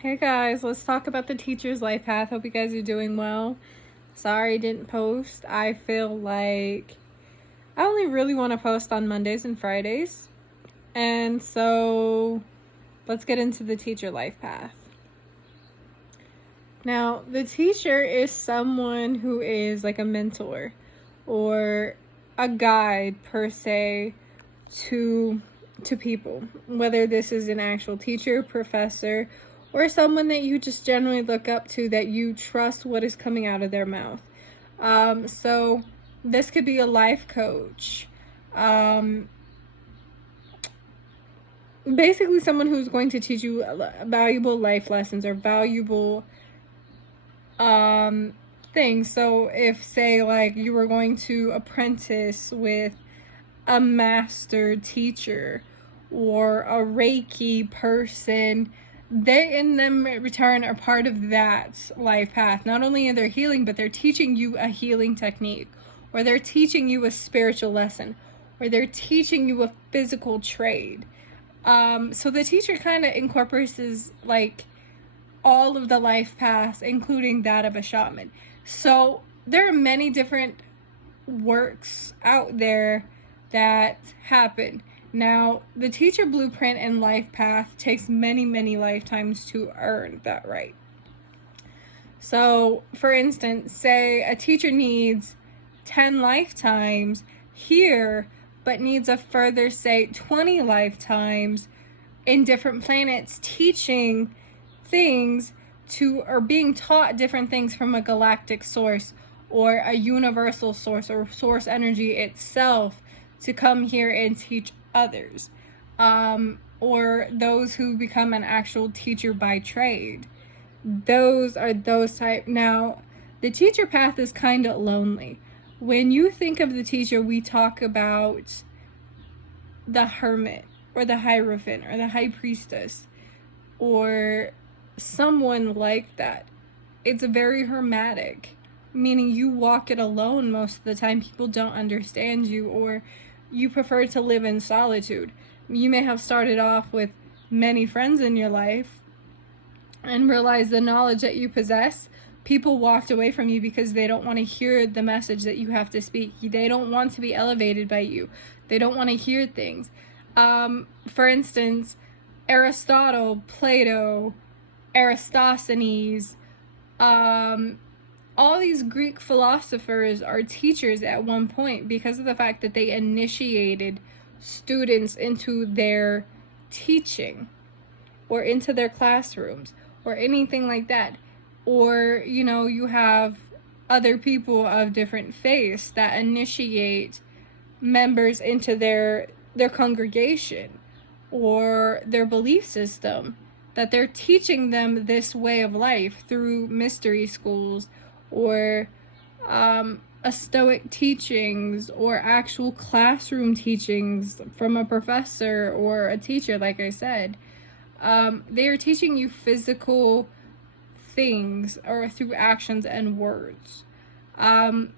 Hey guys, let's talk about the teacher's life path. Hope you guys are doing well. Sorry I didn't post. I feel like I only really want to post on Mondays and Fridays. And so let's get into the teacher life path. Now, the teacher is someone who is like a mentor or a guide per se to people, whether this is an actual teacher, professor, or someone that you just generally look up to, that you trust what is coming out of their mouth. So this could be a life coach, basically someone who's going to teach you valuable life lessons or valuable things. So if, say, like you were going to apprentice with a master teacher or a Reiki person, they in them return are part of that life path. Not only are they healing, but they're teaching you a healing technique, or they're teaching you a spiritual lesson, or they're teaching you a physical trade. So the teacher kind of incorporates like all of the life paths, including that of a shaman. So there are many different works out there that happen. Now, the teacher blueprint and life path takes many, many lifetimes to earn that right. So, for instance, say a teacher needs 10 lifetimes here, but needs a further, say, 20 lifetimes in different planets teaching things to, or being taught different things from a galactic source or a universal source or source energy itself, to come here and teach others, or those who become an actual teacher by trade. Those are those type. Now, the teacher path is kind of lonely. When you think of the teacher, we talk about the hermit or the hierophant or the high priestess or someone like that. It's very hermetic, meaning you walk it alone most of the time. People don't understand you, or you prefer to live in solitude. You may have started off with many friends in your life and realize the knowledge that you possess, people walked away from you because they don't want to hear the message that you have to speak. They don't want to be elevated by you. They don't want to hear things. For instance, Aristotle, Plato, Aristophanes, all these Greek philosophers are teachers at one point because of the fact that they initiated students into their teaching or into their classrooms or anything like that. Or, you have other people of different faiths that initiate members into their congregation or their belief system, that they're teaching them this way of life through mystery schools or Stoic teachings or actual classroom teachings from a professor or a teacher, like I said. They are teaching you physical things or through actions and words. The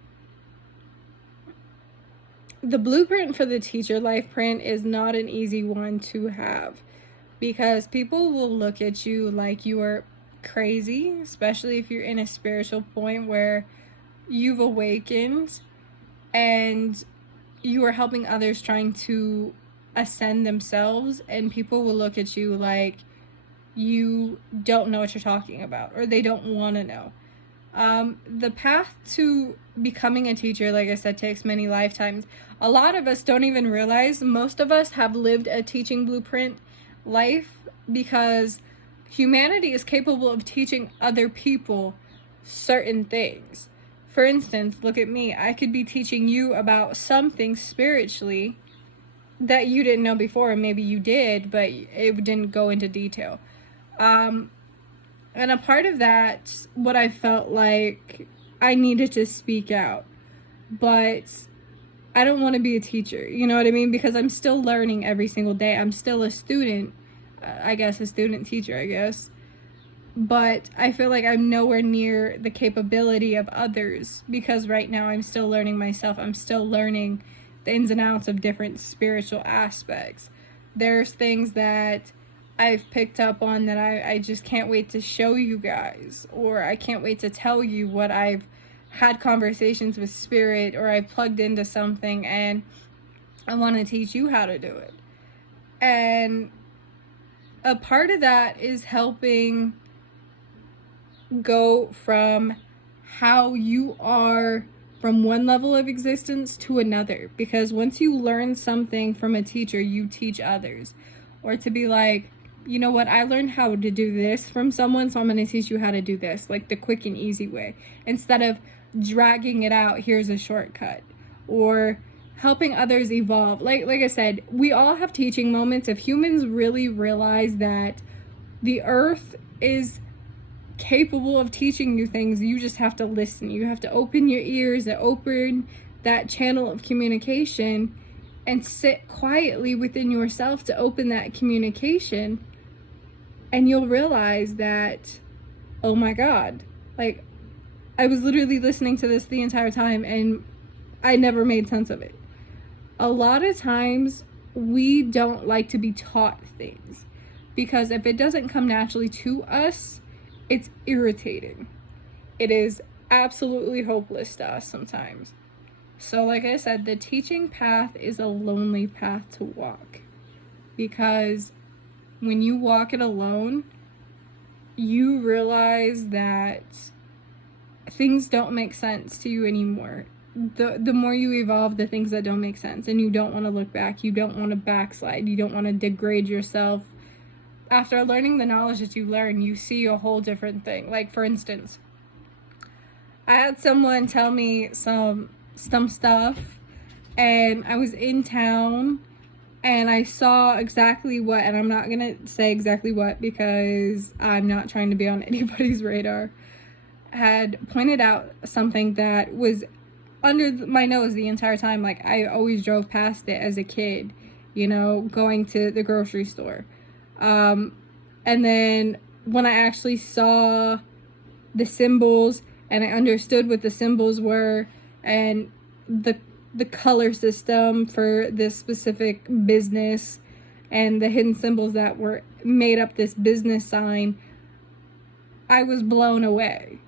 blueprint for the teacher life print is not an easy one to have, because people will look at you like you are crazy, especially if you're in a spiritual point where you've awakened and you are helping others trying to ascend themselves, and people will look at you like you don't know what you're talking about, or they don't want to know. The path to becoming a teacher, like I said, takes many lifetimes. A lot of us don't even realize most of us have lived a teaching blueprint life, because humanity is capable of teaching other people certain things. For instance, look at me. I could be teaching you about something spiritually that you didn't know before, and maybe you did, but it didn't go into detail. And a part of that, what I felt like I needed to speak out, but I don't want to be a teacher, you know what I mean? Because I'm still learning every single day. I'm still a student, a student teacher, I guess. But I feel like I'm nowhere near the capability of others, because right now I'm still learning myself. I'm still learning the ins and outs of different spiritual aspects. There's things that I've picked up on that I just can't wait to show you guys, or I can't wait to tell you what I've had conversations with spirit, or I plugged into something and I want to teach you how to do it. And a part of that is helping go from how you are from one level of existence to another. Because once you learn something from a teacher, you teach others. Or to be like, you know what, I learned how to do this from someone, so I'm going to teach you how to do this, like the quick and easy way. Instead of dragging it out, here's a shortcut. Or helping others evolve. Like I said, we all have teaching moments. If humans really realize that the earth is capable of teaching you things, you just have to listen. You have to open your ears and open that channel of communication and sit quietly within yourself to open that communication, and you'll realize that, oh my God, like I was literally listening to this the entire time and I never made sense of it. A lot of times we don't like to be taught things because if it doesn't come naturally to us, it's irritating. It is absolutely hopeless to us sometimes. So like I said, the teaching path is a lonely path to walk, because when you walk it alone, you realize that things don't make sense to you anymore. The more you evolve, the things that don't make sense, and you don't want to look back, you don't want to backslide, you don't want to degrade yourself. After learning the knowledge that you learn, you see a whole different thing. Like, for instance, I had someone tell me some stuff, and I was in town and I saw exactly what, and I'm not gonna say exactly what because I'm not trying to be on anybody's radar, had pointed out something that was under my nose the entire time. Like, I always drove past it as a kid, you know, going to the grocery store. And then when I actually saw the symbols and I understood what the symbols were and the color system for this specific business and the hidden symbols that were made up this business sign, I was blown away.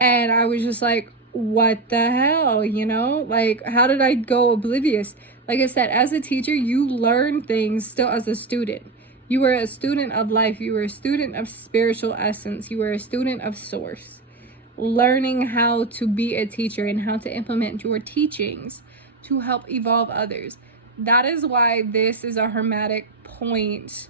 And I was just like, what the hell, you know? Like, how did I go oblivious? Like I said, as a teacher, you learn things still as a student. You were a student of life. You were a student of spiritual essence. You were a student of source. Learning how to be a teacher and how to implement your teachings to help evolve others. That is why this is a hermetic point,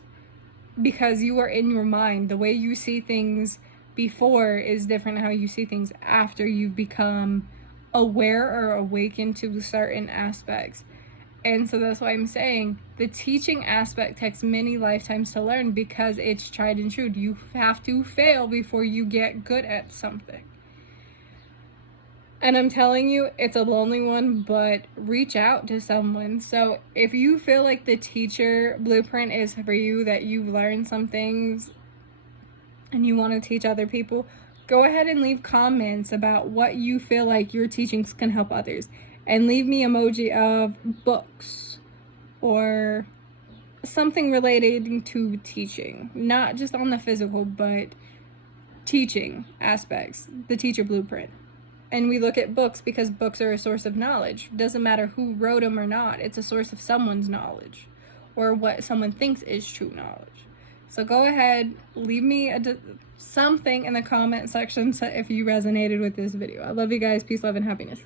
because you are in your mind. The way you see things before is different how you see things after you've become aware or awakened to certain aspects. And so that's why I'm saying the teaching aspect takes many lifetimes to learn, because it's tried and true. You have to fail before you get good at something. And I'm telling you, it's a lonely one, but reach out to someone. So if you feel like the teacher blueprint is for you, that you've learned some things and you want to teach other people, go ahead and leave comments about what you feel like your teachings can help others. And leave me emoji of books or something related to teaching. Not just on the physical, but teaching aspects, the teacher blueprint. And we look at books because books are a source of knowledge. Doesn't matter who wrote them or not. It's a source of someone's knowledge or what someone thinks is true knowledge. So go ahead, leave me something in the comment section if you resonated with this video. I love you guys. Peace, love, and happiness.